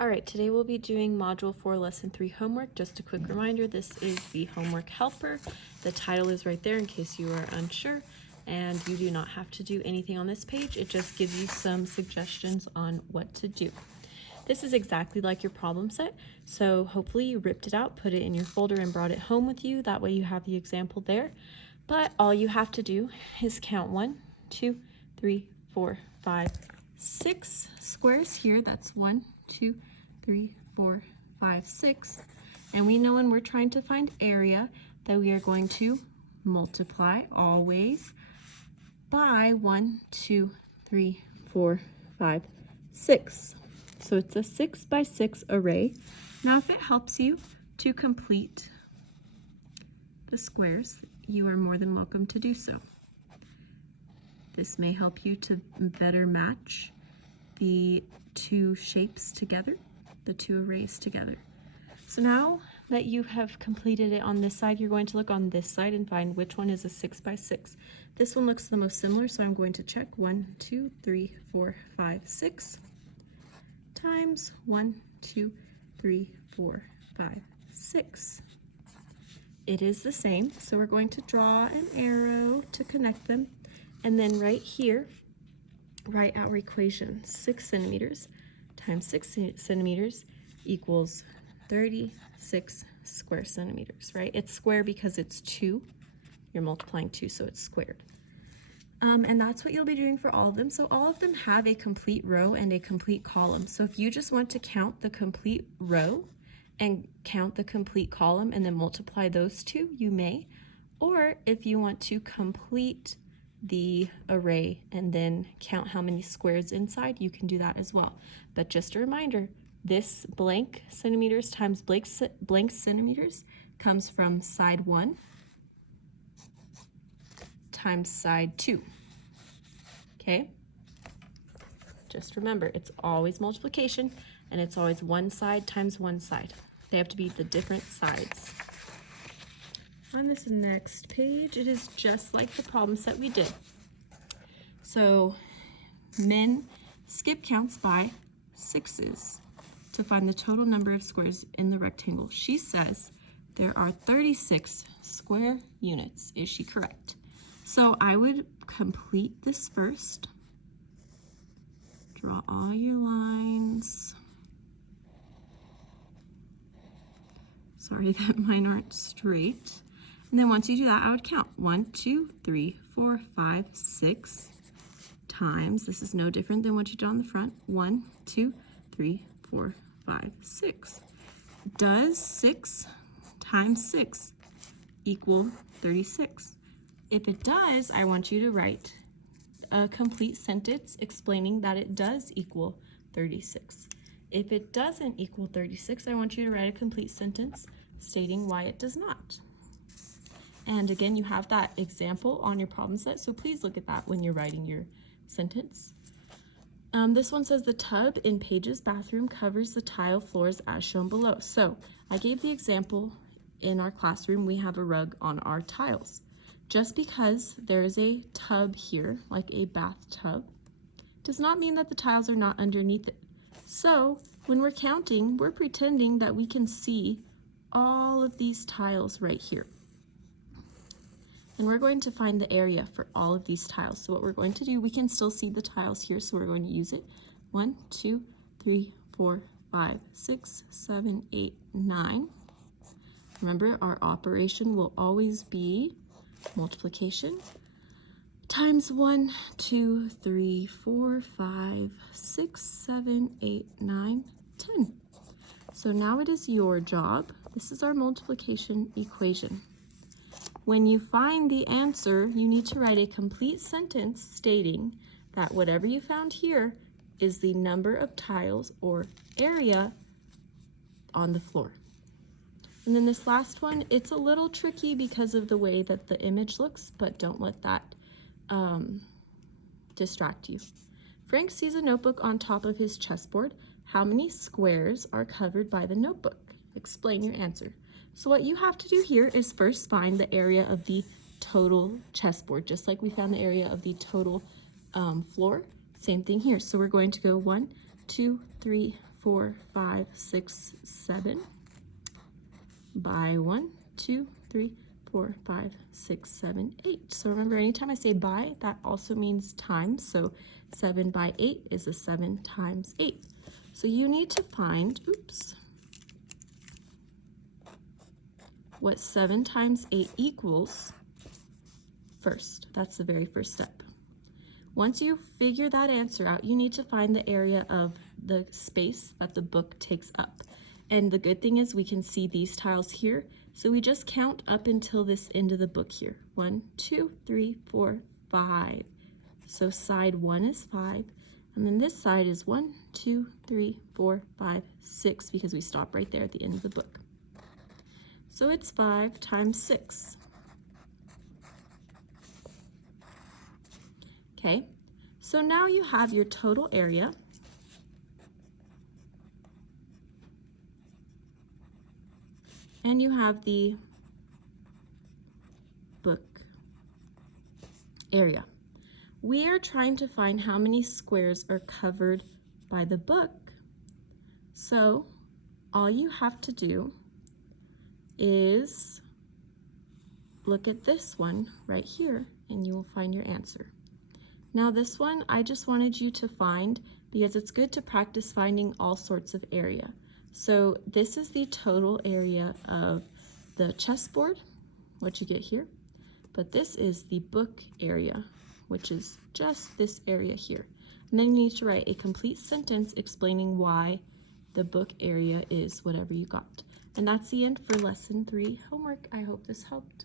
All right, today we'll be doing Module 4, Lesson 3 homework. Just a quick reminder, this is the homework helper. The title is right there in case you are unsure, and you do not have to do anything on this page. It just gives you some suggestions on what to do. This is exactly like your problem set, so hopefully you ripped it out, put it in your folder, and brought it home with you. That way you have the example there. But all you have to do is count 1, 2, 3, 4, 5, 6 squares here. That's 1, 2, 3, 4, 5, 6. And we know when we're trying to find area that we are going to multiply always by 1, 2, 3, 4, 5, 6. So it's a 6 by 6 array. Now if it helps you to complete the squares, you are more than welcome to do so. This may help you to better match the two shapes together, the two arrays together. So now that you have completed it on this side, you're going to look on this side and find which one is a 6 by 6. This one looks the most similar, so I'm going to check 1, 2, 3, 4, 5, 6 times 1, 2, 3, 4, 5, 6. It is the same, so we're going to draw an arrow to connect them, and then right here, write our equation. 6 centimeters times 6 centimeters equals 36 square centimeters, right? It's square because it's 2. You're multiplying 2, so it's squared. And that's what you'll be doing for all of them. So all of them have a complete row and a complete column. So if you just want to count the complete row and count the complete column and then multiply those two, you may. Or if you want to complete the array and then count how many squares inside, you can do that as well. But just a reminder, this blank centimeters times blank centimeters comes from side 1 times side 2. Okay? Just remember, it's always multiplication, and it's always one side times one side. They have to be the different sides. On this next page, it is just like the problem set we did. So, Min skip counts by 6s to find the total number of squares in the rectangle. She says there are 36 square units. Is she correct? So I would complete this first. Draw all your lines. Sorry that mine aren't straight. And then once you do that, I would count 1, 2, 3, 4, 5, 6 times. This is no different than what you did on the front. 1, 2, 3, 4, 5, 6. Does 6 times 6 equal 36? If it does, I want you to write a complete sentence explaining that it does equal 36. If it doesn't equal 36, I want you to write a complete sentence stating why it does not. And again, you have that example on your problem set, so please look at that when you're writing your sentence. This one says the tub in Paige's bathroom covers the tile floors as shown below. So I gave the example in our classroom, we have a rug on our tiles. Just because there is a tub here, like a bathtub, does not mean that the tiles are not underneath it. So when we're counting, we're pretending that we can see all of these tiles right here. And we're going to find the area for all of these tiles. So what we're going to do, we can still see the tiles here, so we're going to use it. 1, 2, 3, 4, 5, 6, 7, 8, 9. Remember, our operation will always be multiplication times 1, 2, 3, 4, 5, 6, 7, 8, 9, 10. So now it is your job. This is our multiplication equation. When you find the answer, you need to write a complete sentence stating that whatever you found here is the number of tiles or area on the floor. And then this last one, it's a little tricky because of the way that the image looks, but don't let that distract you. Frank sees a notebook on top of his chessboard. How many squares are covered by the notebook? Explain your answer. So what you have to do here is first find the area of the total chessboard, just like we found the area of the total floor. Same thing here. So we're going to go 1, 2, 3, 4, 5, 6, 7 by 1, 2, 3, 4, 5, 6, 7, 8. So remember, anytime I say by, that also means times. So 7 by 8 is a 7 times 8. So you need to find, what 7 times 8 equals first. That's the very first step. Once you figure that answer out, you need to find the area of the space that the book takes up. And the good thing is we can see these tiles here. So we just count up until this end of the book here. 1, 2, 3, 4, 5. So side 1 is 5. And then this side is 1, 2, 3, 4, 5, 6, because we stop right there at the end of the book. So it's 5 times 6. Okay, so now you have your total area. And you have the book area. We are trying to find how many squares are covered by the book. So all you have to do is look at this one right here and you will find your answer. Now this one I just wanted you to find because it's good to practice finding all sorts of area. So this is the total area of the chessboard, what you get here, but this is the book area, which is just this area here. And then you need to write a complete sentence explaining why the book area is whatever you got. And that's the end for lesson 3 homework. I hope this helped.